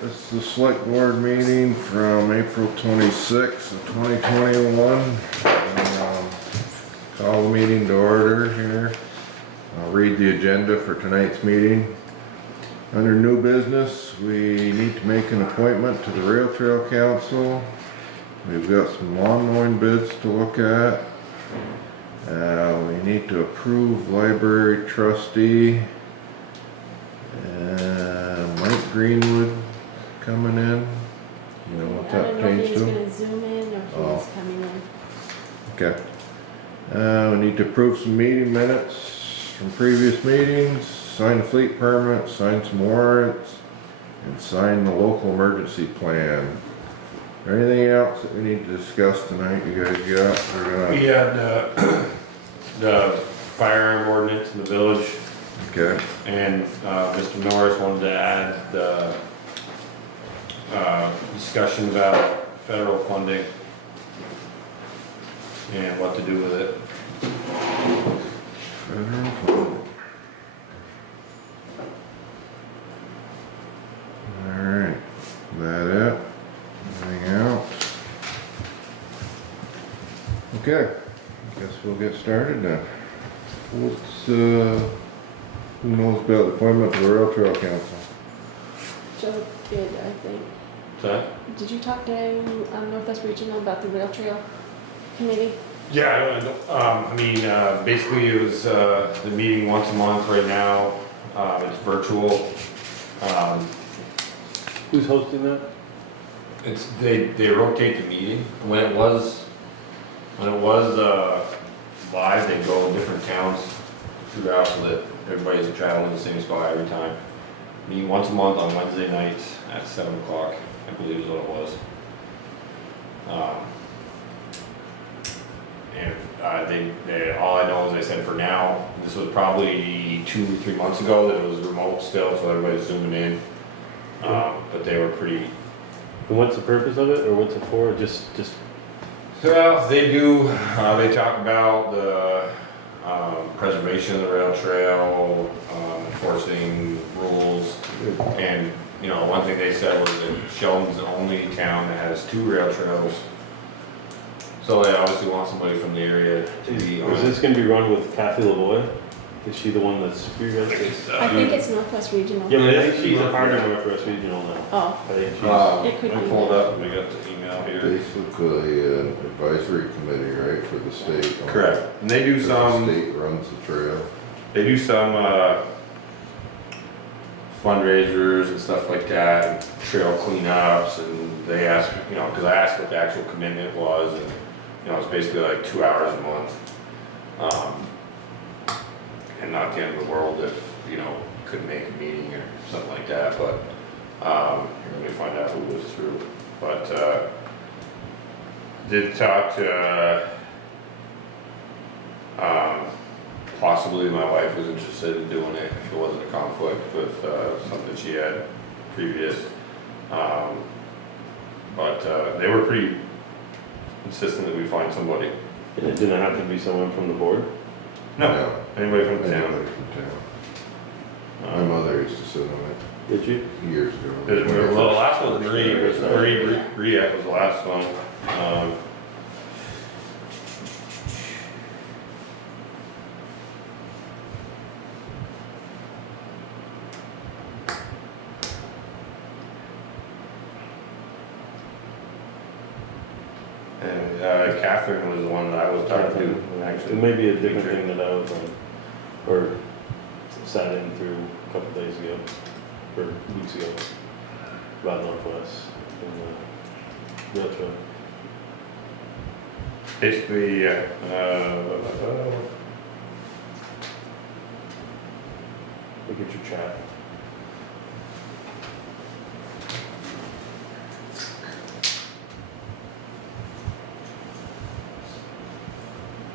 This is the select board meeting from April 26th of 2021. Call the meeting to order here. I'll read the agenda for tonight's meeting. Under new business, we need to make an appointment to the Rail Trail Council. We've got some lawn mowing bids to look at. We need to approve library trustee. Mike Greenwood coming in. You know what that I don't know if pertains he's to? gonna zoom in or if Oh. he's coming in. Okay. We need to approve some meeting minutes from previous meetings, sign the fleet permit, sign some warrants, and sign the local emergency plan. Is there anything else that we need to discuss tonight, you guys got? We had the firearm ordinance in the village, Okay, and Mr. Norris wanted to add the discussion about federal funding and what to do with it. federal fund. Alright, that it? Anything else? Okay, guess we'll get started then. What's, who knows about the appointment to the Rail Trail Council? Joe did, I think. So, Did you talk to Northwest Regional about the rail trail committee? yeah, I mean, basically it was the meeting once a month right now. It's virtual. Who's hosting that? They rotate the meeting. When it was live, they go to different towns throughout so that everybody's traveling the same spot every time. Meet once a month on Wednesday nights at 7 o'clock, I believe is what it was. And all I know is they said for now, this was probably 2-3 months ago that it was remote still, so everybody's zooming in. But they were pretty. And what's the purpose of it, or what's it for? Just Well, they do, they talk about the preservation of the rail trail, enforcing rules, and, you know, one thing they said was that Sheldon's the only town that has 2 rail trails. So they obviously want somebody from the area to be on is this gonna be run with Kathy Lavoie? Is she the one that's spearheading this? I think it's Northwest Regional. Yeah, but I think she's a part of Northwest Regional now. Oh, I think she's. It could I be. pulled up, we got the email here. Basically, an advisory committee, right, for the state? Correct, and they do The some. state runs the trail. They do some fundraisers and stuff like that, and trail cleanups, and they ask, you know, because I asked what the actual commitment was, and, you know, it's basically like 2 hours a month. And not the end of the world if, you know, couldn't make a meeting or something like that, but, let me find out who was through. But, did talk to, possibly my wife was interested in doing it if it wasn't a conflict with something she had previous. But they were pretty insistent that we find somebody. And it didn't have to be someone from the board? No, anybody from the town. Anybody from town. My mother used to sit on Did you? it years ago. Well, the last one was Marie Briette was the last one. And Catherine was the one that I was talking to, actually. It may be a different thing that I was on, or sat in through a couple days ago, or weeks ago, about Northwest and rail trail. Basically, Look at your chat.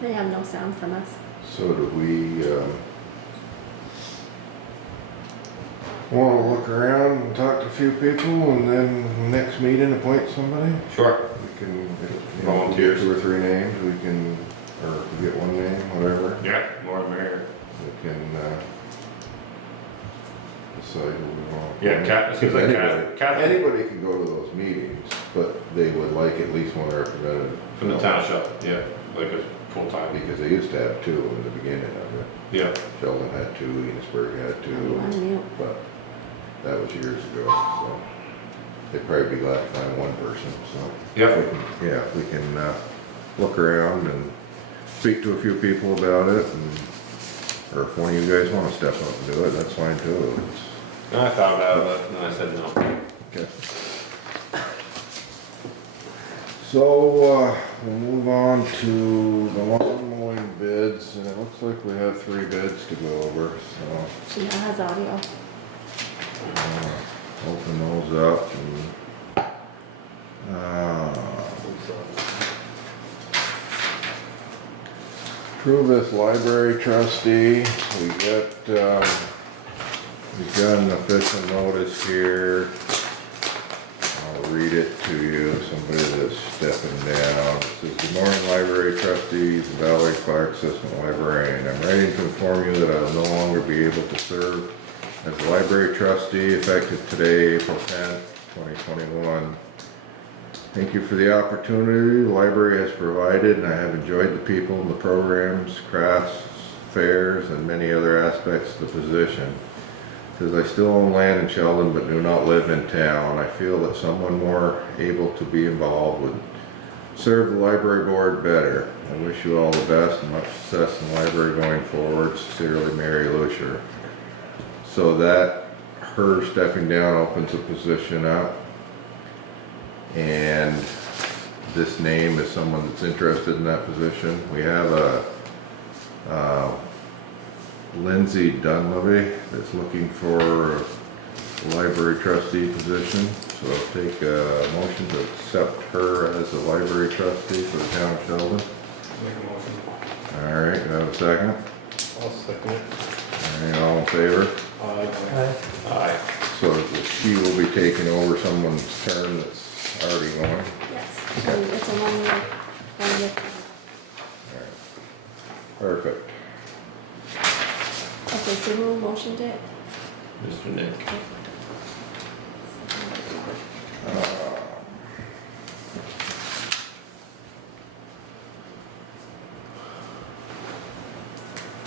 they have no sound from us. So do we, wanna look around and talk to a few people and then next meeting appoint somebody? sure. We can, if, you know, Volunteers. 2 or 3 names, we can, or if we get 1 name, whatever, Yeah, more the merrier. we can, decide who we want. Yeah, it seems like Kathy Anybody can go to those meetings, but they would like at least one representative. from the town shop, yeah, like a full time. Because they used to have two in the beginning of it. Yeah, Sheldon had two, Enosburg had two, One, but that was years ago, so. They'd probably be glad to find one person, so. yeah, If we can, look around and speak to a few people about it, and, or if one of you guys wanna step up and do it, that's fine too. and I found out, but then I said no. Okay. So, we'll move on to the lawn mowing bids, and it looks like we have 3 bids to go over, so. she now has audio. Open those up and, approve this library trustee. We've got an official notice here. I'll read it to you, somebody that's stepping down. It says, "Good morning, library trustees, Valerie Clark, assistant librarian. I'm writing to inform you that I will no longer be able to serve as a library trustee effective today, April 10th, 2021. Thank you for the opportunity the library has provided, and I have enjoyed the people and the programs, crafts, fairs, and many other aspects of the position. Because I still own land in Sheldon but do not live in town, I feel that someone more able to be involved would serve the library board better. I wish you all the best and much success in the library going forward. Sincerely, Mary Lucier." So that, her stepping down opens a position up. And this name is someone that's interested in that position. We have a Lindsay Dunleavy that's looking for a library trustee position. So I'll take a motion to accept her as a library trustee for the town of Sheldon. Make a motion. All right, do I have a second? I'll second it. All right, all in favor? Aye. So she will be taking over someone's term that's already going. Yes, and it's a 1 year, 1 year. Perfect. Okay, so who motioned it? Mr. Nick.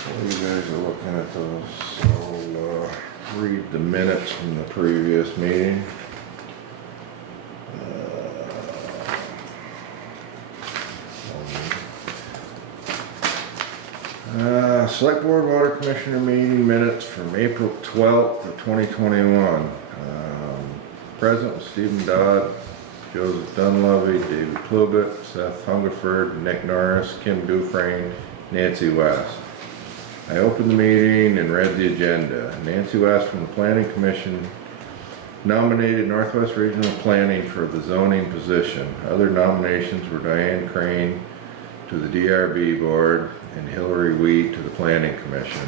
While you guys are looking at those, I'll read the minutes from the previous meeting. Select Board Water Commissioner meeting minutes from April 12th of 2021. Present was Stephen Dodd, Joseph Dunleavy, David Klubit, Seth Hungerford, Nick Norris, Kim Dufresne, Nancy West. I opened the meeting and read the agenda. Nancy West from the Planning Commission nominated Northwest Regional Planning for the zoning position. Other nominations were Diane Crane to the DRB board and Hillary Weed to the Planning Commission.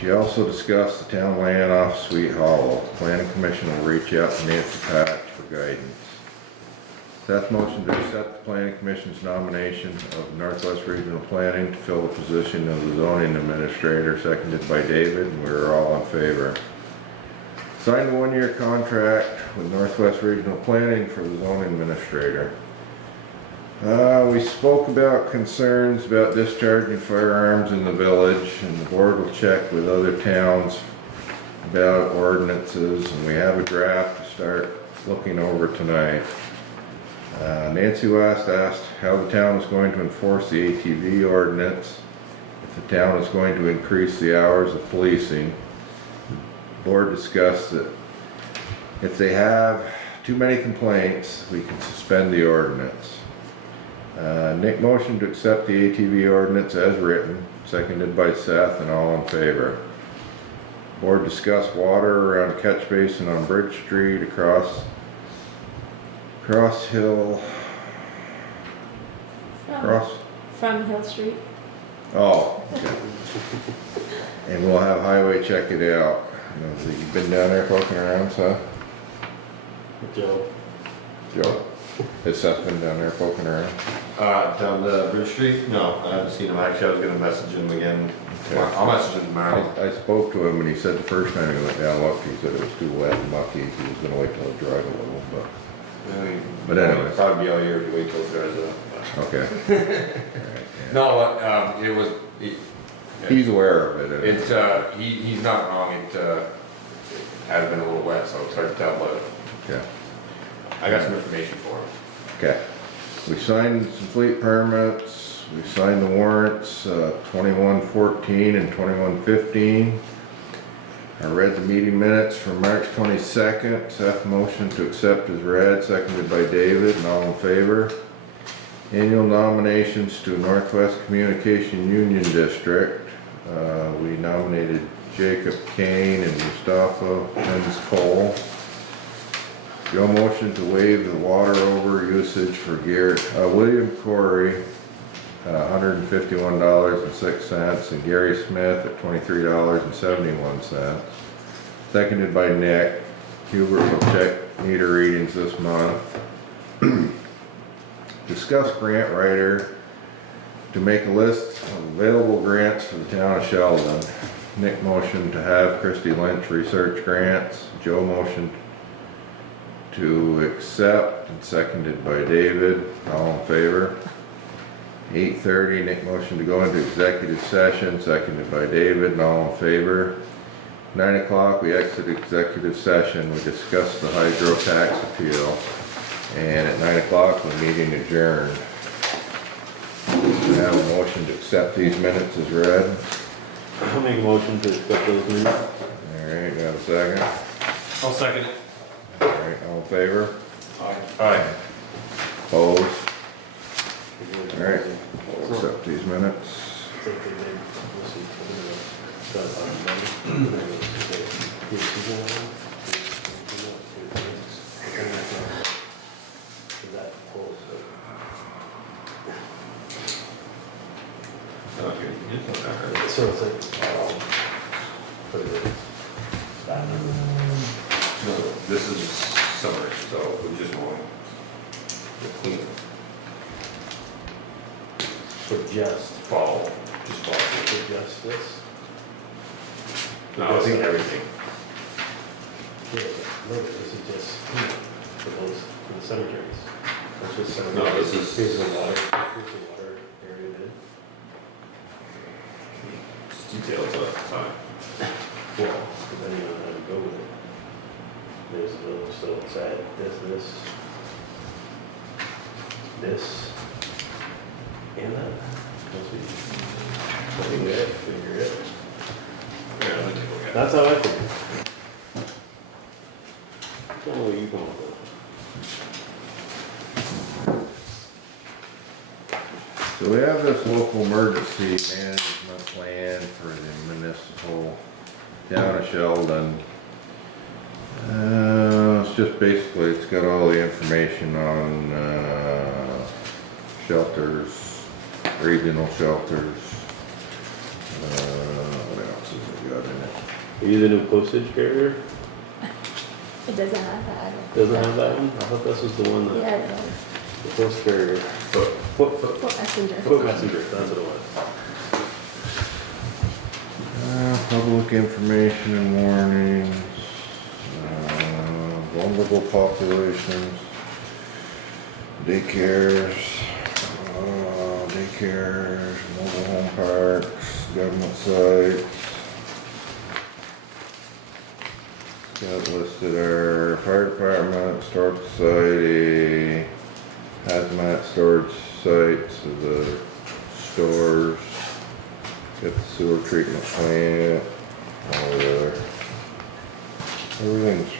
She also discussed the town land off Sweet Hollow. The Planning Commission will reach out to Nancy Patch for guidance. Seth motioned to accept the Planning Commission's nomination of Northwest Regional Planning to fill the position of the zoning administrator, seconded by David, and we were all in favor. Signed a 1-year contract with Northwest Regional Planning for the zoning administrator. We spoke about concerns about discharging firearms in the village, and the board will check with other towns about ordinances, and we have a draft to start looking over tonight. Nancy West asked how the town is going to enforce the ATV ordinance, if the town is going to increase the hours of policing. The board discussed that if they have too many complaints, we can suspend the ordinance. Nick motioned to accept the ATV ordinance as written, seconded by Seth, and all in favor. Board discussed water around catch basin on Bridge Street across Hill. From Hill Street. Oh, okay. And we'll have highway check it out. You've been down there poking around, Seth? Joe. Joe? Has Seth been down there poking around? Down the Bridge Street? No, I haven't seen him. Actually, I was gonna message him again I'll message him tomorrow. I spoke to him and he said the first time he went down, looked, he said it was too wet and mucky, he was gonna wait till it dried a little, but anyways. Probably be all year if you wait till it dries up. okay. Alright, yeah. No, it was, He's aware of it. he's not wrong, it has been a little wet, so it's hard to tell, but Okay, I got some information for him. okay. We signed some fleet permits, we signed the warrants, 2114 and 2115. I read the meeting minutes from March 22nd. Seth motion to accept as read, seconded by David, and all in favor. Annual nominations to Northwest Communication Union District. We nominated Jacob Kane and Mustafa Menz Cole. Joe motion to waive the water over usage for William Corey, $151.06, and Gary Smith at $23.71. Seconded by Nick. Hubert will check meter readings this month. Discuss grant writer to make a list of available grants for the town of Sheldon. Nick motion to have Christy Lynch research grants. Joe motion to accept, and seconded by David. All in favor? 8:30, Nick motion to go into executive session, seconded by David, and all in favor. 9 o'clock, we exit executive session, we discuss the hydro tax appeal, and at 9 o'clock, the meeting adjourned. We have a motion to accept these minutes as read. I'll make a motion to accept those minutes. Alright, you have a second? I'll second it. Alright, all in favor? Aye. Opposed? Alright, we'll accept these minutes. So it's like, put it in. No, this is summary, so we just want to clean it. For just, Follow, just follow. for just this? No, it's everything. Yeah, no, but this is just, for those, for the cemeteries. That's just No, cemeteries. this is- Here's the water area bid. Just details of the time. Well, depending on how you go with it. There's a little, so it's at this, and that. Figure it. Yeah, let me take a look at it. That's how I think. Tell me what you come up with. So we have this local emergency management plan for the municipal town of Sheldon. It's just basically, it's got all the information on, shelters, regional shelters. What else has it got in it? Are you the new postage carrier? It doesn't have that. I don't think. Doesn't have that one? I thought this was the one that, Yeah, it does. the post carrier. Foot. Foot Foot messenger. messenger, that's what it was. Public information and warnings, vulnerable populations, daycares, mobile home parks, government sites. Got listed our fire department, historic society, hazmat storage sites of the stores. Got the sewer treatment plant, all there. Everything's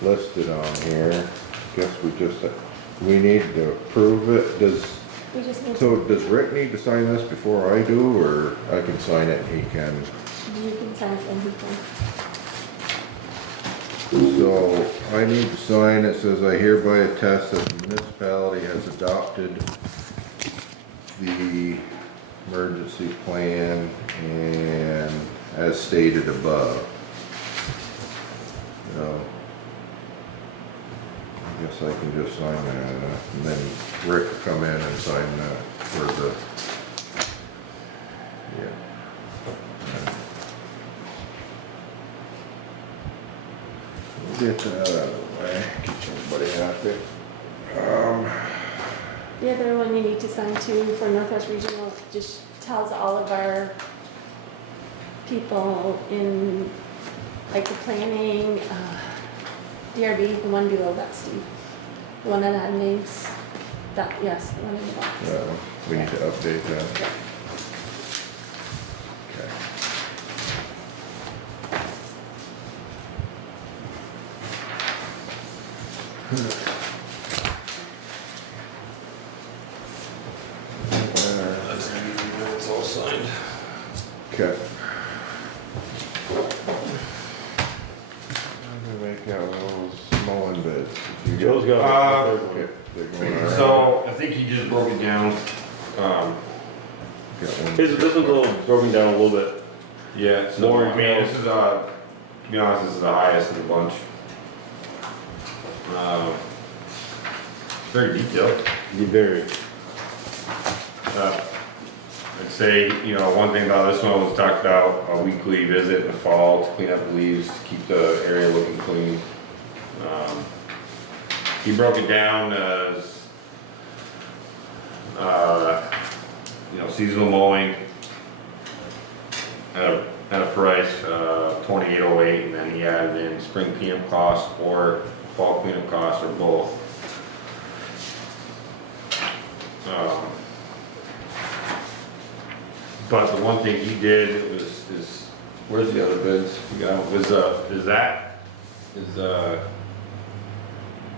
listed on here. Guess we need to approve it. We just need to, So does Rick need to sign this before I do, or I can sign it and he can? you can sign it and he can. So I need to sign, it says I hereby attest that the municipality has adopted the emergency plan and as stated above. So I guess I can just sign that, and then Rick will come in and sign that for the, yeah. get that out of the way, keep everybody happy. The other one you need to sign too for Northwest Regional just tells all of our people in like the planning, DRB, the one below that, Steve. The one that had names. That, yes, the one in the box. We need to update that. Yeah. It's all signed. Okay. I'm gonna make out those mowing bids. Did you Joe's get? got the third Okay, one. they're going all right. So, I think he just broke it down. Got one. This one's a little broken down a little bit. Yeah, so, More I mean, this is, to be honest, this is the highest of the bunch. Very detailed. You very. I'd say, you know, one thing about this one was talked about a weekly visit in the fall to clean up the leaves, to keep the area looking clean. He broke it down as, you know, seasonal mowing at a price, $28.08, and then he added in spring cleanup cost or fall cleanup cost or both. But the one thing he did is where's the other bids? You got,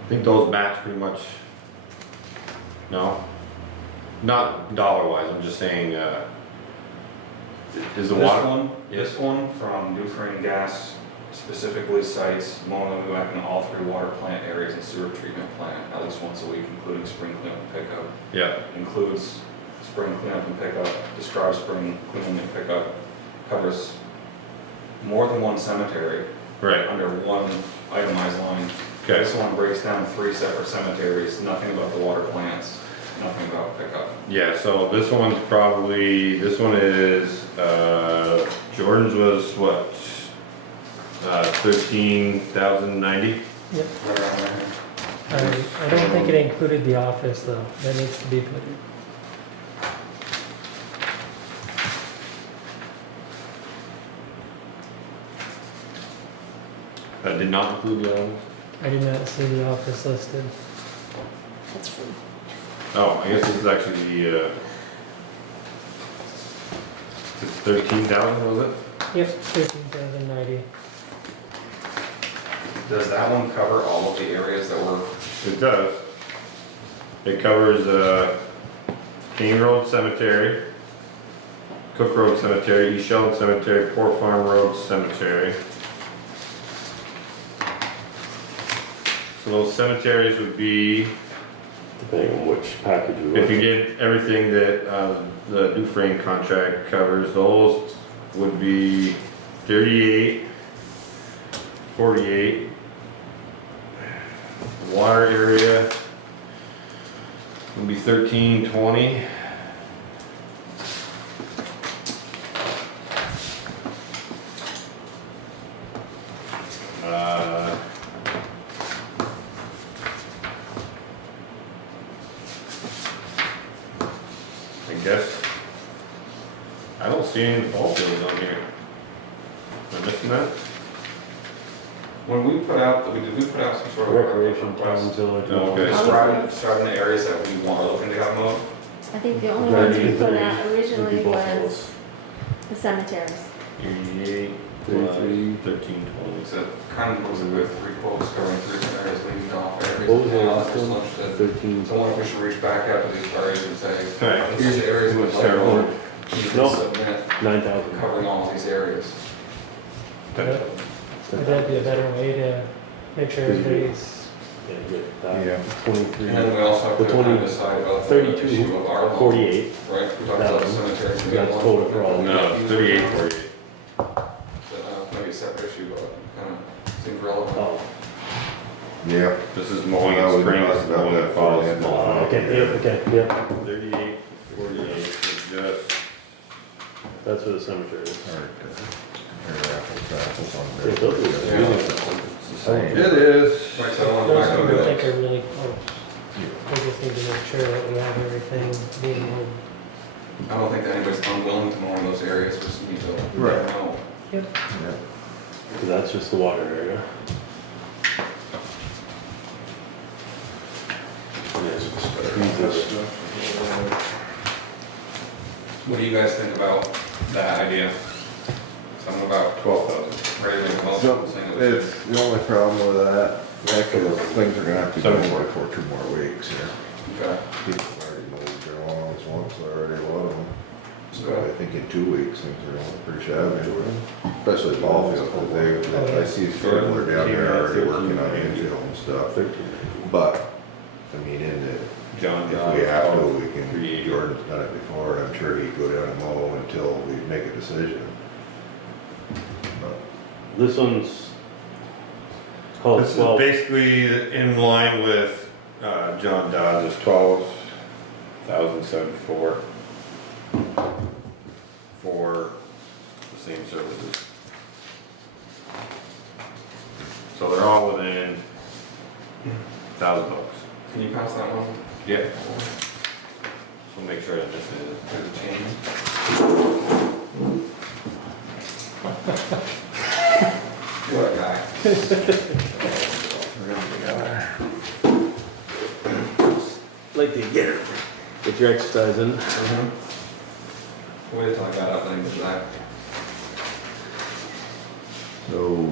I think those match pretty much, no? Not dollar wise, I'm just saying, is the water? This one from Dufresne Gas specifically cites mowing the back in all 3 water plant areas and sewer treatment plant at least once a week, including spring cleanup and pickup. Yeah, Includes spring cleanup and pickup, describes spring cleaning and pickup, covers more than one cemetery right, under one itemized line. okay, This one breaks down 3 separate cemeteries, nothing about the water plants, nothing about pickup. yeah, so this one's probably, this one is, Jordan's was what? 13,090? Yep, Right around there. I don't think it included the office though, that needs to be put in. That did not include the other one? I did not see the office listed. That's free. Oh, I guess this is actually the, it's 13,000, was it? Yep, 13,090. Does that one cover all of the areas that were? It does. It covers, King Road Cemetery, Cook Road Cemetery, East Sheldon Cemetery, Poor Farm Road Cemetery. So those cemeteries would be, Depending on which package we if you want. did everything that, the Dufresne contract covers, those would be 38, 48. Water area would be 13, 20. I guess, I don't see any ball fields on here. Am I missing that? When we put out, did we put out some sort of Recreation request towns, like. Oh, okay. describing the areas that we want, looking to have mowed? I think the only ones we put 30, out originally people was the cemeteries. 88, 33. 13, 20. So kind of was a good 3 quotes covering 3 different areas, leaving off areas. What was the Yeah, last there's one? lunch that- 13. So I wonder if we should reach back out to these areas and say, Alright. here's the areas we'd like Sarah. mowed. You can No. submit 9,000. covering all these areas. Would that be a better way to make sure everybody's, Yeah, you get that. Yeah. 23. And then we also have The to kind 20 of decide about the 32, issue of our law. 48. Right, we talked about the cemeteries. we got That's one. total for all. No, it's 38, 48. Maybe a separate issue, but kind of seems relevant. Oh, Yeah. This is mowing Well, in we spring, talked this is about mowing in that fall. for the this is mowing- okay, yeah, okay, yeah. 38, 48, is just, That's for the cemetery. Hard to compare apples to apples on Yeah, those are there. good. the same. It is. Like I said, I want to Those back up people the think bills. are really close. We just need to make sure that we have everything being moved. I don't think that anybody's unwilling to mow in those areas, we just need to Right. let them know. Yeah. Cause that's just the water area. What do you guys think about that idea? Something about 12,000. ready to make a motion, So, saying it was- it's, the only problem with that, actually, things are gonna have to go Seven. for 2 more weeks here. Okay. People already mowed their lawns once already, a lot of them. So Okay. I think in 2 weeks, things are going pretty shabby. Especially ball field, cause I see Strickler down there already working on infield and stuff. But, I mean, in the, John. if we have to, we can, 380. Jordan's done it before, and I'm sure he'd go down and mow until we make a decision. But This one's called This is 12. basically in line with, John Dodge's 12,074 for the same services. So they're all within $1,000. Can you pass that one? Yeah. So make sure that this is. There's a chain. What guy? Like to get your exercise in. Wait till I got up and back. So.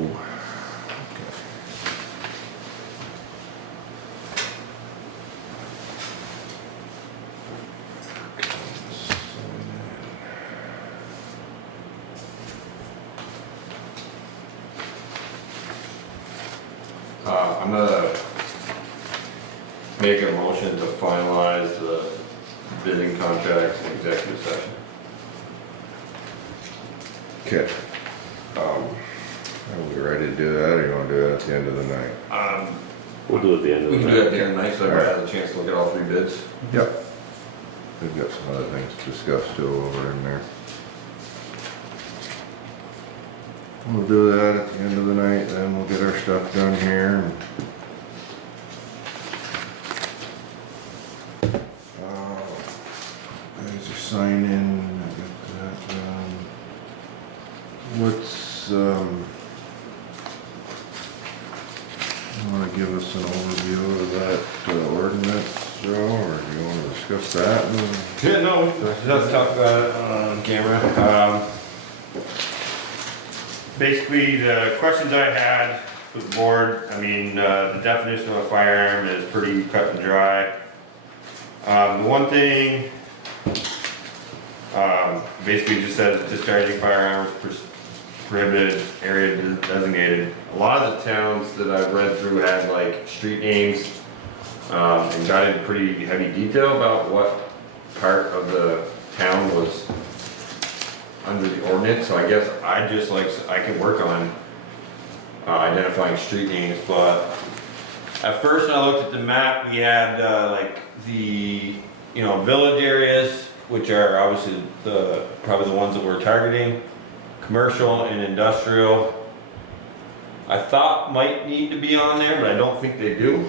I'm gonna make a motion to finalize the bidding contracts in executive session. Okay. Are we ready to do that, or you wanna do it at the end of the night? We'll do it at the end of We the can do it night. at the end of the night, so everybody has a chance to look at all 3 bids. Yep. We've got some other things to discuss too over in there. We'll do that at the end of the night, then we'll get our stuff done here. Guys are signing, I got that, what's, you wanna give us an overview of that ordinance, Joe, or do you wanna discuss that? Yeah, no, let's talk about it on camera. Basically, the questions I had with the board, I mean, the definition of a firearm is pretty cut and dry. The one thing, basically just says discharging firearms prohibited area designated. A lot of the towns that I've read through had like street names, and got into pretty heavy detail about what part of the town was under the ordinance, so I guess I can work on identifying street names, but at first when I looked at the map, we had like the, village areas, which are obviously probably the ones that we're targeting, commercial and industrial. I thought might need to be on there, but I don't think they do.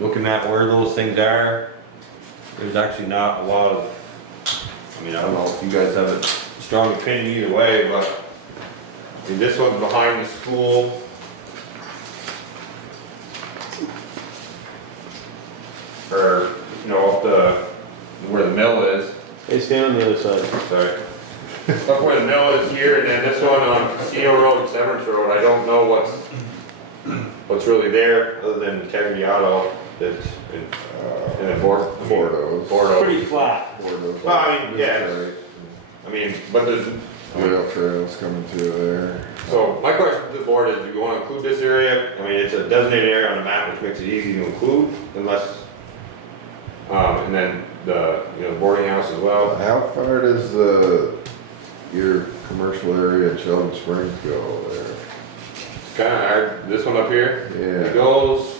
Looking at where those things are, there's actually not a lot of, I don't know if you guys have a strong opinion either way, but this one's behind the school. Or, up where the mill is, Hey, stand on the other side. sorry. Up where the mill is here, and then this one on Casino Road and Severance Road, I don't know what's really there, other than Kevin Auto that's in the Bordeaux. Bordeaux. Pretty flat. Bordeaux. Well, I mean, yeah. But there's, Rail trails coming through there. so my question to the board is, do you wanna include this area? It's a designated area on the map, which makes it easy to include, unless, and then the, boarding house as well. How far does your commercial area in Sheldon Springs go there? It's kinda hard, this one up here, it Yeah. goes,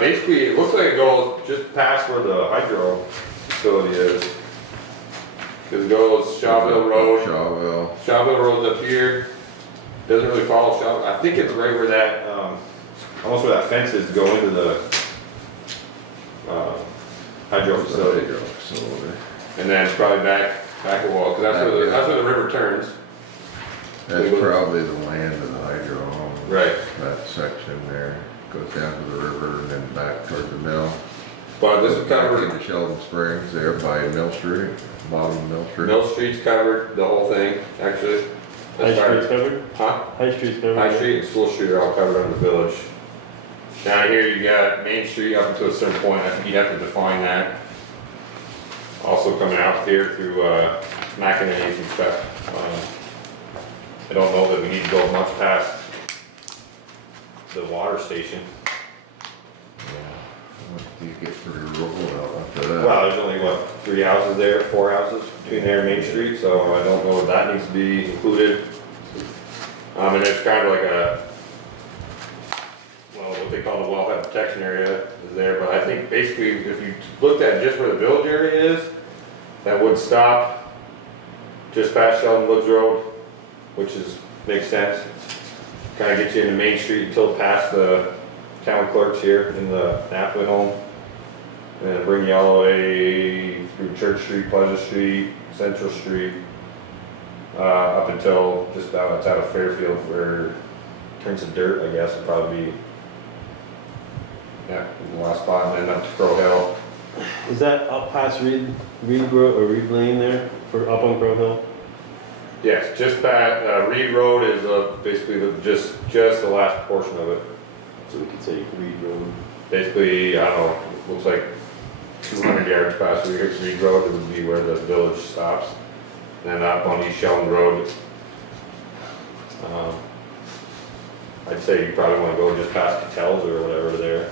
basically, it looks like it goes just past where the hydro facility is. Cause it goes Shawville Road, Shawville. Shawville Road's up here, doesn't really follow Shawville, I think it's right where that, almost where that fence is to go into the, hydro facility. Hydro facility. And then it's probably back a wall, cause that's where the river turns. That's probably the land of the hydro home. Right. That section there goes down to the river and then back toward the mill. But this is Back covered, into Sheldon Springs there by Mill Street, bottom of Mill Street. Mill Street's covered, the whole thing, actually. High As far Street's as- covered? Huh? High Street's covered? High Street and School Street are all covered under the village. Down here you got Main Street up to a certain point, I think you'd have to define that. Also coming out here through, McInerney's and stuff. I don't know that we need to go much past the water station. You get pretty rural out after that. Well, there's only, what, 3 houses there, 4 houses between there and Main Street, so I don't know if that needs to be included. And it's kind of like a, well, what they call the wellhead protection area is there, but I think basically if you looked at just where the village area is, that would stop just past Sheldon Woods Road, which makes sense. Kind of gets you into Main Street until past the town clerks here in the Napoli home. And then bring you all the way through Church Street, Pleasure Street, Central Street, up until just about outside of Fairfield where it turns to dirt, I guess, would probably be, yeah, the last spot, and then up to Crow Hill. Is that up past Reed Road or Reed Lane there, for up on Crow Hill? Yes, just past, Reed Road is basically just the last portion of it. So we could say Reed Road. Basically, I don't know, looks like 200 yards past Reed Road, it would be where the village stops. And then up on East Sheldon Road, I'd say you probably wanna go just past Catel's or whatever there.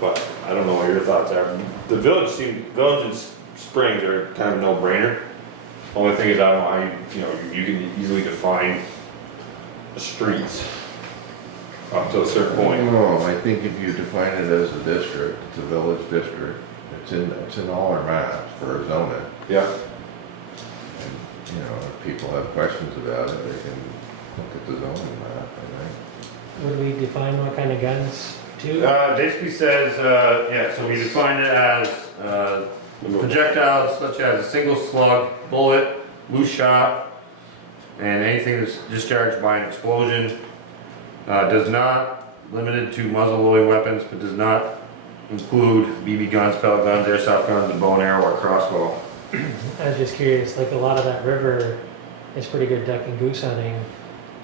But I don't know what your thoughts are. The village and Springs are kind of a no-brainer. Only thing is, I don't know how you can easily define the streets up to a certain point. No, I think if you define it as a district, it's a village district, it's in all our maps for zoning. Yeah. And, if people have questions about it, they can look at the zoning map, I think. Would we define what kind of guns too? Basically says, so we define it as, projectiles such as a single slug, bullet, loose shot, and anything that's discharged by an explosion. Does not, limited to muzzle loading weapons, but does not include BB guns, pellet guns, airsoft guns, a bow and arrow, or crossbow. I was just curious, like a lot of that river is pretty good duck and goose hunting.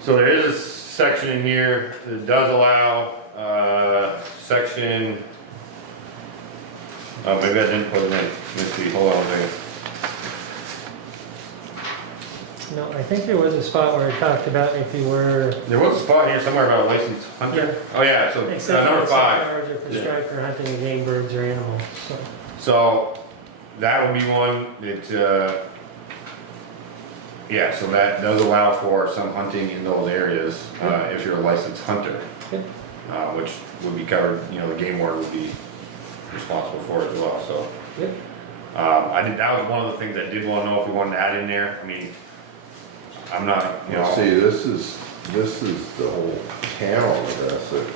So there is a section in here that does allow, section, maybe I didn't put it in, let me see, hold on a second. No, I think there was a spot where it talked about if you were. There was a spot here somewhere about a licensed hunter. Oh yeah, so number 5. Hours are prescribed for hunting game birds or animals, so. So that would be one that, yeah, so that does allow for some hunting in those areas, if you're a licensed hunter. Good. Which would be covered, the game warden would be responsible for it as well, so. Yep. That was one of the things I did wanna know if we wanted to add in there, I mean, I'm not, See, this is the whole town of Essex,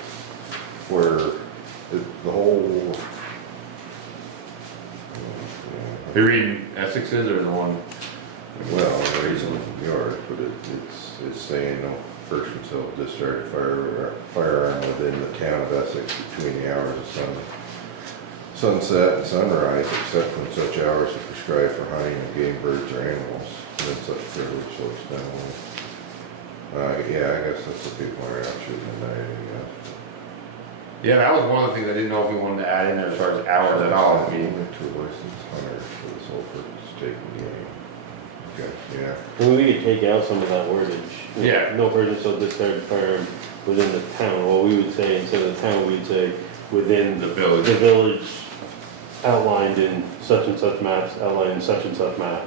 where the whole. You're reading Essex's or the one? Well, there isn't yours, but it's saying no person shall discharge a firearm within the town of Essex between the hours of sunset and sunrise, except when such hours are prescribed for hunting of game birds or animals, and then such privilege shall extend only. Yeah, I guess that's what people are out shooting at night, I guess. Yeah, that was one of the things I didn't know if we wanted to add in there as far as hours at all, I mean. Only to a licensed hunter for the sole purpose of taking game. Okay, yeah. Maybe we could take out some of that wordage. Yeah. No person shall discharge a firearm within the town. Well, we would say, instead of the town, we'd say within The village. the village outlined in such and such maps, outlined in such and such map.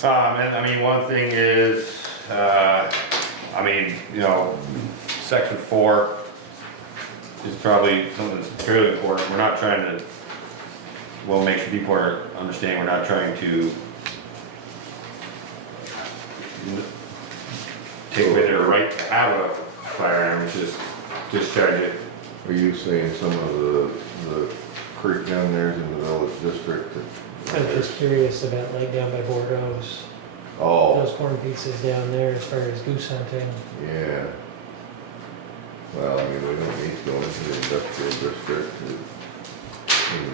And I mean, one thing is, I mean, you know, section 4 is probably something that's fairly important. We're not trying to, well, make sure people understand, we're not trying to take away their right to have a firearm, it's just discharge it. Are you saying some of the creek down there is in the village district? I'm just curious about like down by Bordeaux's, Oh, those corn pieces down there as far as goose hunting. yeah. Well, I mean, we don't need to go into the industrial district.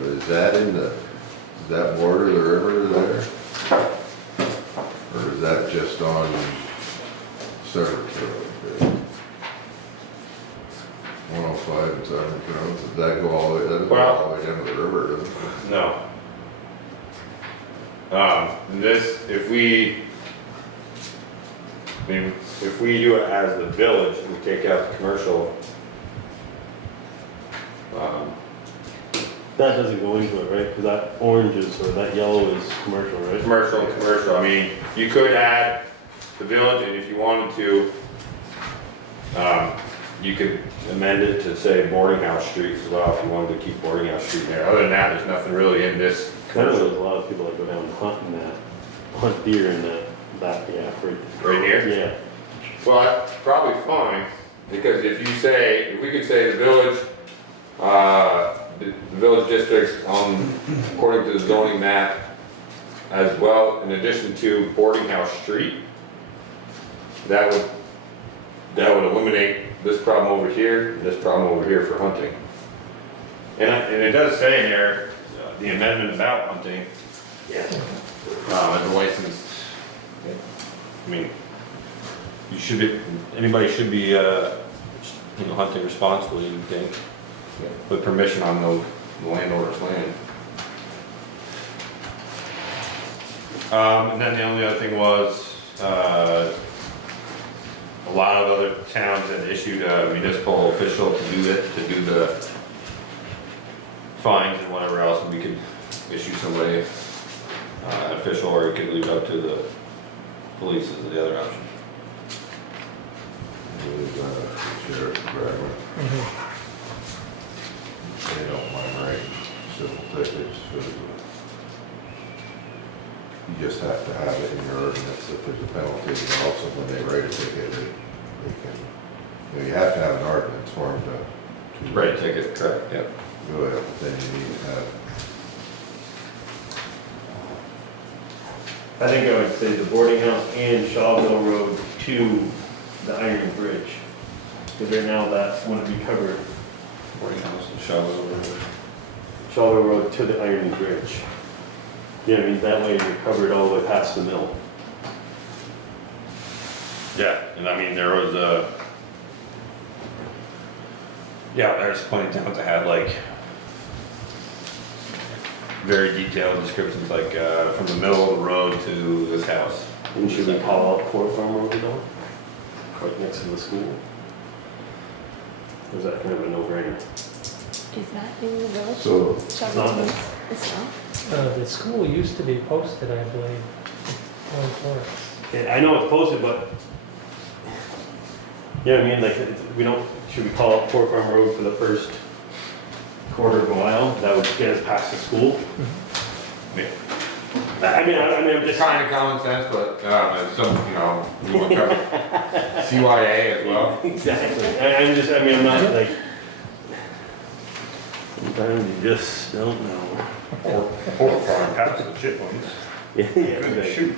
Is that does that border the river there? Or is that just on Seventh Road? 105 and Seventh Road, does that go all the way, that doesn't go all the way down to the river, does it? No. This, if we do it as the village, we take out the commercial. That doesn't go into it, right? Because that orange is, or that yellow is commercial, right? Commercial, I mean, you could add the village, and if you wanted to, you could amend it to say boarding house street as well, if you wanted to keep boarding house street there. Other than that, there's nothing really in this I know there's commercial. a lot of people that go down and hunt deer in that, yeah, Right here? Yeah. Well, that's probably fine, because if we could say the village, the village districts according to the zoning map as well, in addition to boarding house street, that would eliminate this problem over here, and this problem over here for hunting. And it does say in there, the amendment about hunting, as a licensed, I mean, anybody should be, hunting responsibly, you would think, with permission on the landowner's land. And then the only other thing was, a lot of other towns had issued a municipal official to do the fines and whatever else, and we could issue somebody, an official, or you could leave it up to the police as the other option. With the sheriff's department, they don't mind writing civil tickets. You just have to have it in your ordinance that there's a penalty, and also when they write a ticket, they can, you have to have an ordinance for them to. Right, ticket, correct, yep. Do it, but then you need to have. I think I would say the boarding house and Shawville Road to the Iron Bridge. Because right now that wouldn't be covered. Boarding house and shovel. Shawville Road to the Iron Bridge. Yeah, I mean, that way you're covered all the way past the mill. Yeah, and I mean, there was there's plenty of towns that had like very detailed descriptions, like from the middle of the road to this house. And should we call out Port Farm Road though? Right next to the school? Or is that kind of a no-brainer? Is that in the village? So, Sheldon Town? It's not? The school used to be posted, I believe, on Forest. Yeah, I know it's posted, but, yeah, I mean, like, should we call out Port Farm Road for the first quarter of a mile? That would get us past the school? Yeah. I'm It's just. kind of common sense, but it's some, you want to cover CYA as well. Exactly. I'm not like. Sometimes you just don't know. Or farm past the chitlins. Yeah, Good right. shoot.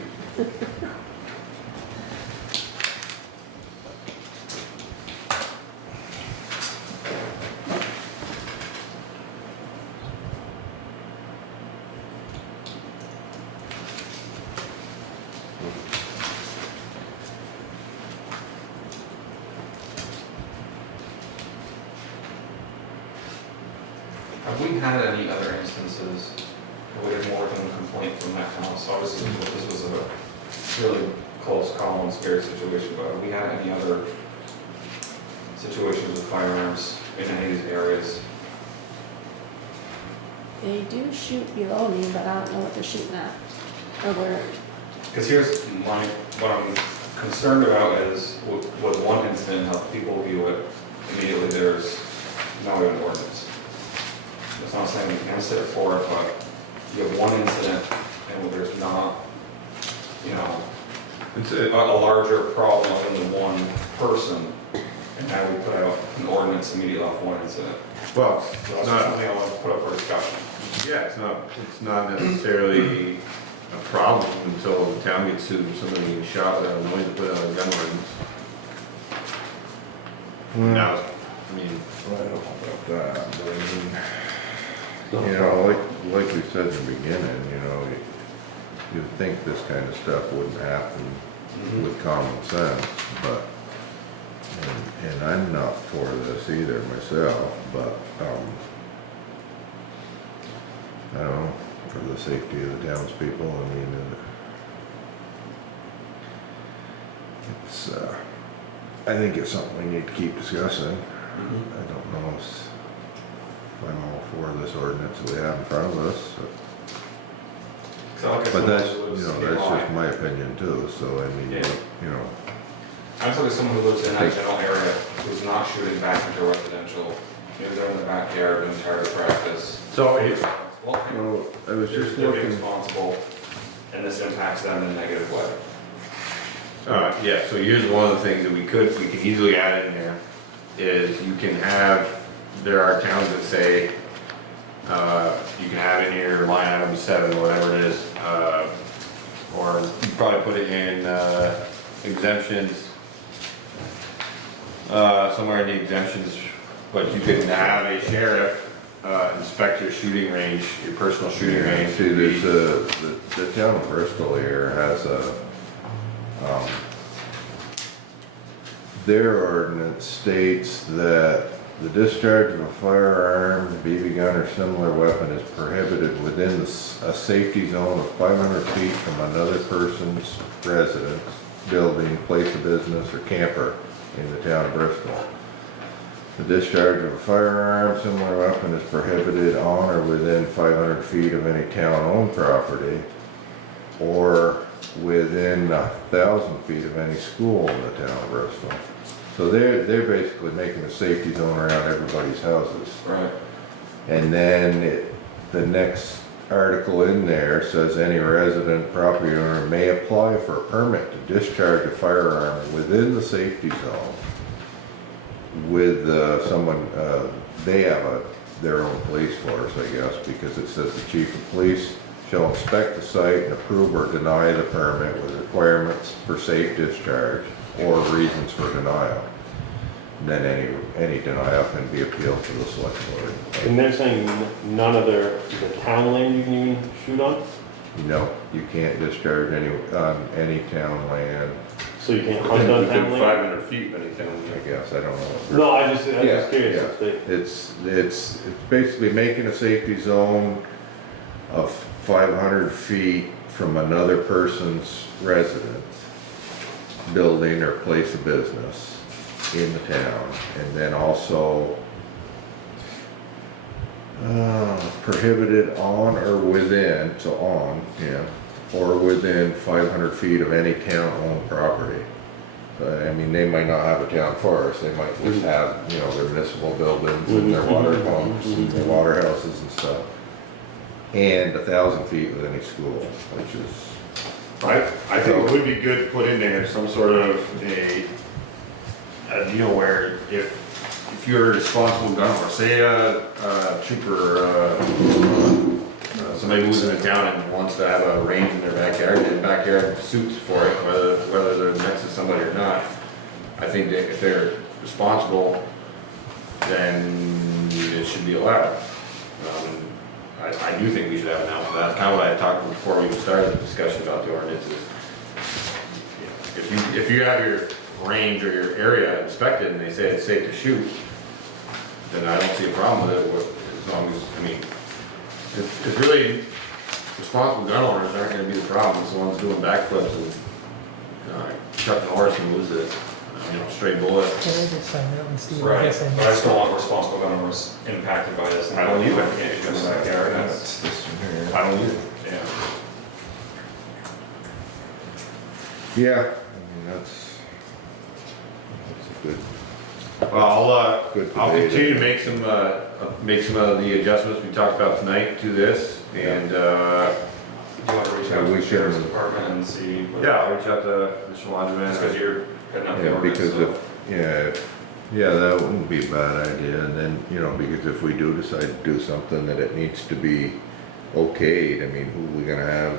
Have we had any other instances where we had more than one complaint from that house? Obviously, this was a really close call and scary situation, but have we had any other situations with firearms in any of these areas? They do shoot below me, but I don't know what they're shooting at. Or where. Because here's what I'm concerned about is with one incident, how people view it, immediately there's now we have an ordinance. It's not saying against it or for it, but you have one incident and there's not, you know, It's a larger problem than the one person, and now we put out an ordinance immediately off one incident. well, So it's that's not, something I want to put up for discussion. yeah, it's not necessarily a problem until the town gets sued, somebody gets shot without knowing to put out a gun ordinance. Now, I mean, I don't know about that, but I mean, you know, like we said in the beginning, you know, you'd think this kind of stuff wouldn't happen with common sense, but, and I'm not for this either myself, but, I don't know, for the safety of the townspeople, I mean, it's, I think it's something we need to keep discussing. I don't know if I'm all for this ordinance that we have in front of us, So like I but said, that's, someone who lives you know, nearby. that's just my opinion too, so I mean, Yeah. you know, I'm talking to someone who lives in that general area, who's not shooting back into residential, maybe they're in the backyard doing target practice. so it, Well, well, I was just they're being looking, responsible, and this impacts them in a negative way. yeah, so here's one of the things that we can easily add in there, is you can have, there are towns that say, you can have in here line item 7, whatever it is, or you probably put it in, exemptions, somewhere in the exemptions, but you can have a sheriff, inspect your shooting range, your personal shooting range. see, there's the town of Bristol here has their ordinance states that the discharge of a firearm, BB gun, or similar weapon is prohibited within a safety zone of 500 feet from another person's residence, building, place of business, or camper in the town of Bristol. The discharge of a firearm, similar weapon is prohibited on or within 500 feet of any town-owned property, or within 1,000 feet of any school in the town of Bristol. So they're basically making a safety zone around everybody's houses. Right. And then the next article in there says any resident property owner may apply for a permit to discharge a firearm within the safety zone with someone, they have their own police force, I guess, because it says the chief of police shall inspect the site and approve or deny the permit with requirements for safe discharge or reasons for denial. And then any denial can be appealed to the select board. And they're saying none of the town land you can even shoot on? No, you can't discharge any town land, So you can't hunt on town land? 500 feet, but it can. I guess, I don't know. No, I'm just Yeah, curious. yeah. if they- It's basically making a safety zone of 500 feet from another person's residence, building or place of business in the town, and then also prohibited on or within, so on, yeah, or within 500 feet of any town-owned property. I mean, they might not have a town forest, they might just have, you know, their municipal buildings and their water pumps and their water houses and stuff. And 1,000 feet with any school, which is, I think it would be good to put in there some sort of a deal where if you're a responsible gun owner, say a trooper, somebody moves into town and wants to have a range in their backyard, and backyard suits for it, whether they're next to somebody or not. I think that if they're responsible, then it should be allowed. I do think we should have an outfit. That's kind of what I talked about before we even started the discussion about the ordinances. If you have your range or your area inspected and they say it's safe to shoot, then I don't see a problem with it, as long as, I mean, it's really, responsible gun owners aren't gonna be the problem, it's the ones doing backflips and, chucking a horse and lose it, stray bullet. Can I just sign that one, Steve? I Right, guess I but I just missed don't it. want responsible gun owners impacted by this. I don't either. Can't shoot in the backyard, that's this one here. I don't either. yeah. Yeah, I mean, that's a good, Well, Good I'll debate. continue to make some of the adjustments we talked about tonight to this, and, Do you want to reach out to We the sheriff's can- department and see? what- yeah, I'll reach out to Mr. Just because Laundryman. you're heading up the yeah, ordinance. because so- yeah, that wouldn't be a bad idea, and then, you know, because if we do decide to do something that it needs to be okayed, I mean, who are we gonna have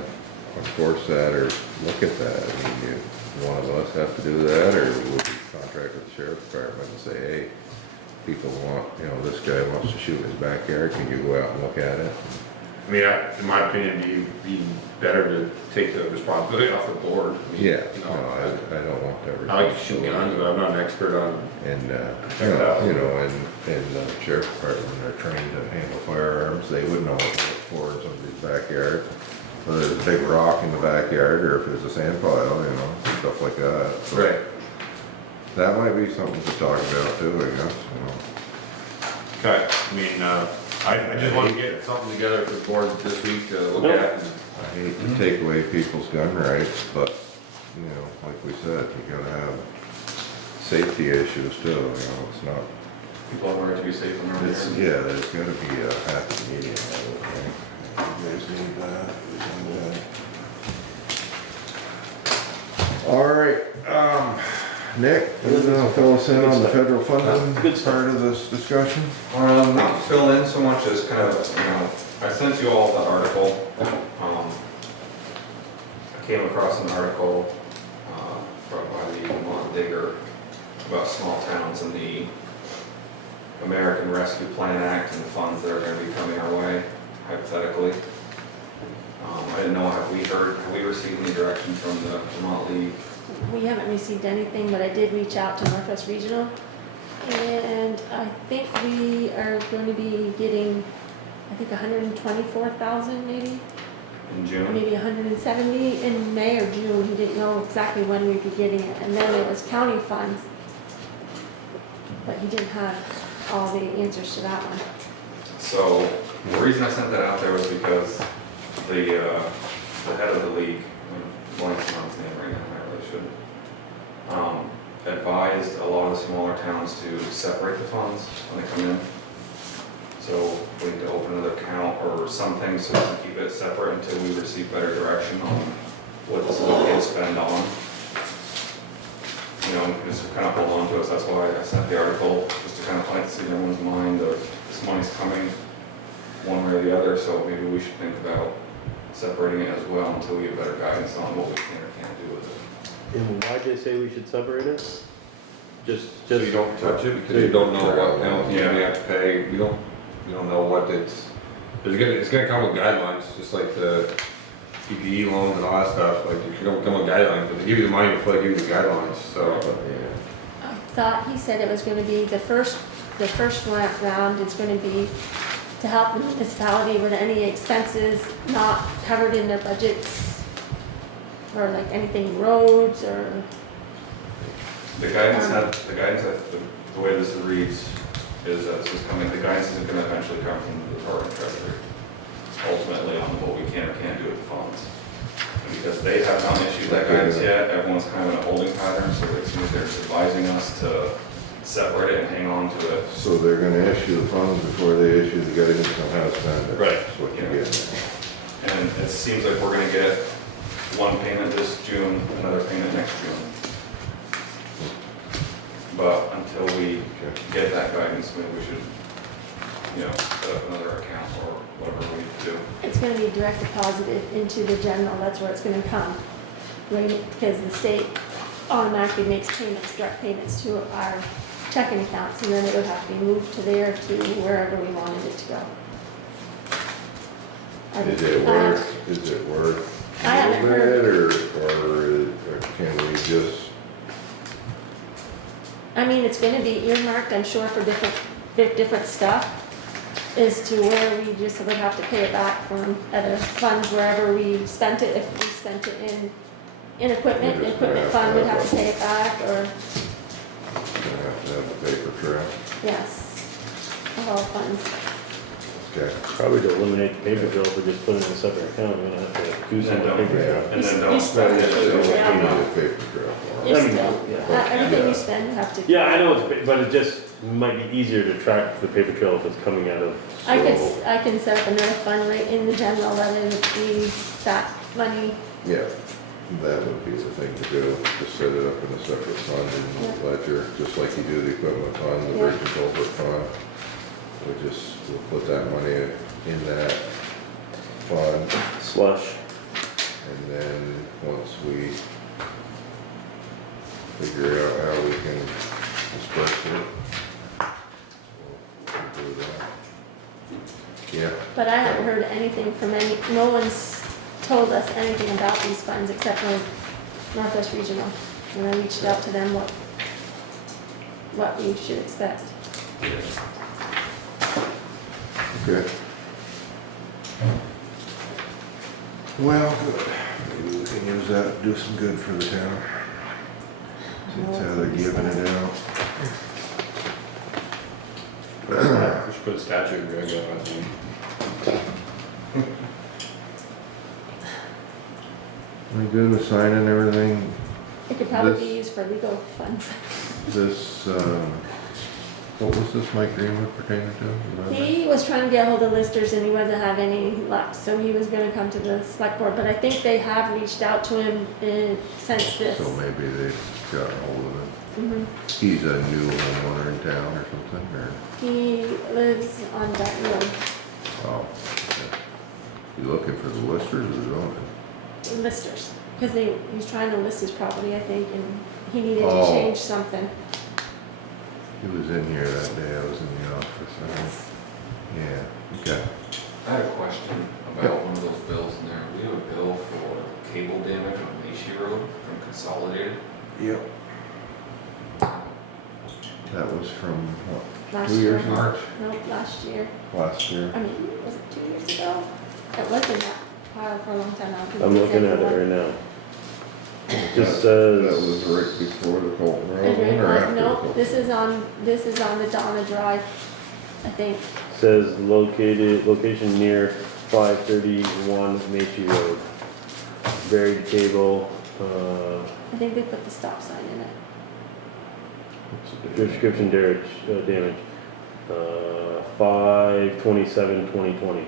enforce that or look at that? I mean, one of us have to do that, or would we contract with the sheriff's department and say, hey, people want, you know, this guy wants to shoot in his backyard, can you go out and look at it? I mean, in my opinion, it'd be better to take the responsibility off the board. I mean, Yeah, you no, know, I don't want that. I like to shoot guns, but I'm not an expert on, And, Check it out. you know, and the sheriff's department, they're trained to handle firearms, they would know what to look for in somebody's backyard. Whether there's a big rock in the backyard, or if there's a sand pile, you know, stuff like that. So right, that might be something to talk about too, I guess, you know. okay, I mean, I just wanna get something together for the board this week to look at. and- I hate to take away people's gun rights, but, you know, like we said, you gotta have safety issues too, you know, it's not, People have a right to be safe in their own it's, area. yeah, there's gotta be a happy medium, I would think. You guys need that, we need that. All right, Nick, you gonna fill us in on the federal funding Good start. part of this discussion? Not fill in so much as kind of, you know, I sent you all the article. I came across an article, from by the Vermont Digger about small towns and the American Rescue Plan Act and the funds that are gonna be coming our way, hypothetically. I didn't know, have we received any direction from the Vermont League? We haven't received anything, but I did reach out to Northwest Regional. And I think we are going to be getting, I think 124,000 maybe, In or June? maybe 170 in May or June. He didn't know exactly when we'd be getting it. And then it was county funds. But he didn't have all the answers to that one. So, the reason I sent that out there was because the head of the league, I'm blanking on his name right now, I really should, advised a lot of the smaller towns to separate the funds when they come in. So, we need to open another account or something so we can keep it separate until we receive better direction on what this is okay to spend on. You know, and just kind of hold on to it, so that's why I sent the article, just to kind of plant the seed in everyone's mind of this money's coming one way or the other, so maybe we should think about separating it as well until we get better guidance on what we can or can't do with it. And why'd they say we should separate it? Just. So you don't touch it, because you don't know what penalty you may have to pay, you don't know what it's gonna come with guidelines, just like the PPE loans and all that stuff, like, it's gonna come with guidelines, but they give you the money before they give you the guidelines, so. Yeah. I thought he said it was gonna be the first round is gonna be to help the municipality with any expenses not covered in their budgets, or like anything roads or, The guidance the way this reads is that this is coming, the guidance is gonna eventually come from the Department of Treasury, ultimately on what we can or can't do with the funds. And because they have not issued that guidance yet, everyone's kind of in a holding pattern, so it seems they're advising us to separate it and hang on to it. So they're gonna issue the funds before they issue the guidance on how to spend it. Right. That's what you Yeah. get. And it seems like we're gonna get one payment this June, another payment next June. But until we get that guidance, maybe we should, you know, set up another account or whatever we need to do. it's gonna be direct deposited into the general, that's where it's gonna come. Right, because the state automatically makes payments, direct payments to our checking accounts, and then it would have to be moved to there to wherever we wanted it to go. Is it worth I haven't moving heard- it, or can we just, I mean, it's gonna be earmarked, I'm sure, for different stuff, as to where we just would have to pay it back from other funds wherever we spent it. If we spent it in equipment, the equipment fund would have to pay it back, or, gonna have to have the paper trail? yes, of all funds. Okay. Probably to eliminate the paper trail, if we just put it in a separate account, we're gonna have to do some Yeah. paper trail. And then You don't still spend have it. to So we Yeah. need a paper trail for You're it. I mean, still, yeah. everything you spend, you have to. Yeah, I know, but it just might be easier to track the paper trail if it's coming out of. I can set up another fund right in the general, that it would be that money. Yeah, that would be the thing to do, just set it up in a separate fund in the ledger, just like you do the equipment fund, the Yeah. bridge and culvert fund. We'll put that money in that fund, Slush. and then once we figure out how we can disperse it, we'll do that. Yeah, But I haven't heard anything from no one's told us anything about these funds except for Northwest Regional. And I reached out to them what we should expect. good. Well, good. Maybe we can use that, to do some good for the town. That's how they're giving it out. We should put a statue of Greg up, I think. We good with signing everything? It could probably be This- used for legal funds. This, what was this Mike Greenwood pertaining to? Remember? He was trying to get hold of listers and he wasn't having any luck, so he was gonna come to the select board, but I think they have reached out to him since this. So maybe they got hold of it. Mhm. He's a new homeowner in town or something, or, He lives on that road, oh. Okay. You looking for the listers or the zoning? listers, because he's trying to list his property, I think, and he needed to Oh. change something. He was in here that day, I was in the office, I think. Yeah, okay. I had a question about one of those bills in there. We have a bill for cable damage on Macy Road from Consolidated. Yep. That was from, what, Last 2 years year. ago? Nope, last year. Last year? I mean, was it 2 years ago? It wasn't that pile for a long time now. 'cause I'm it's looking at it everyone- right now. It just That says, was right before the Colton Road Is one it or on- after the No, Colton? this is on the Donna Drive, I think. says location near 531 Macy Road. Buried cable, I think they put the stop sign in it. What's the date? description damage, 5/27/2020.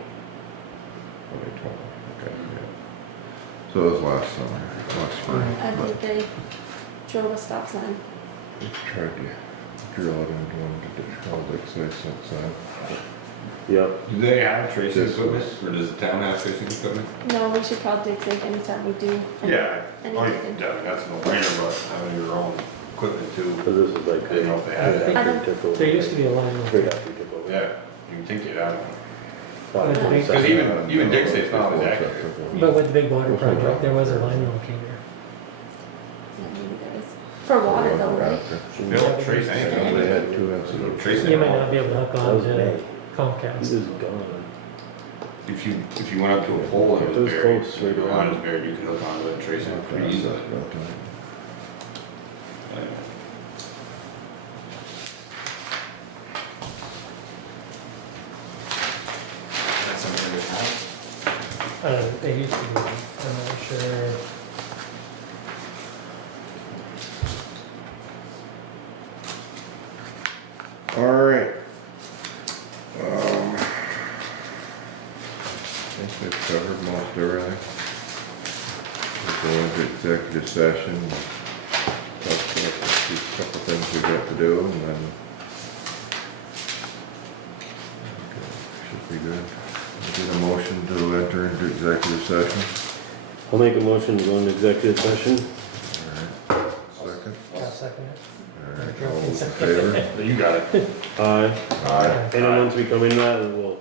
2020, okay, yeah. So it was last summer, last spring. I but think they drove a stop sign. we tried to drill it into one to tell Dick say since then. Yep, Do they have tracing This equipment, was- or does the town have tracing equipment? No, we should call Dick Safe anytime we do. Yeah, any- oh, anything. yeah, that's no brainer, but having your own equipment too. so this is like. I didn't know if they had that. I don't- There used to be a line over Right there. after you took over. Yeah, you can think you'd have one. Five, With the big- Because even Dick Safe's not always accurate. But with the big water project, there was a line locator. Yeah, maybe there is. For water though, right? They don't trace anything. They had 2 incidents. Tracing You at might all. not be able to hook That on was to bad. Comcast. This is gone. If you went up to a pole and It it was was buried, close, or right the around. line was buried, you could hook onto it and trace it pretty easily. Yeah. That's something we have. They used to be, I'm not sure. Alright. I think we've covered most everything. We'll go into executive session, talk about a couple things we got to do, and then should be good. We'll get a motion to enter into executive session. I'll make a motion to go into executive session. Alright, second. I'll second it. Alright, all those in favor? You got it. Aye. Aye. And then once we come in that, we'll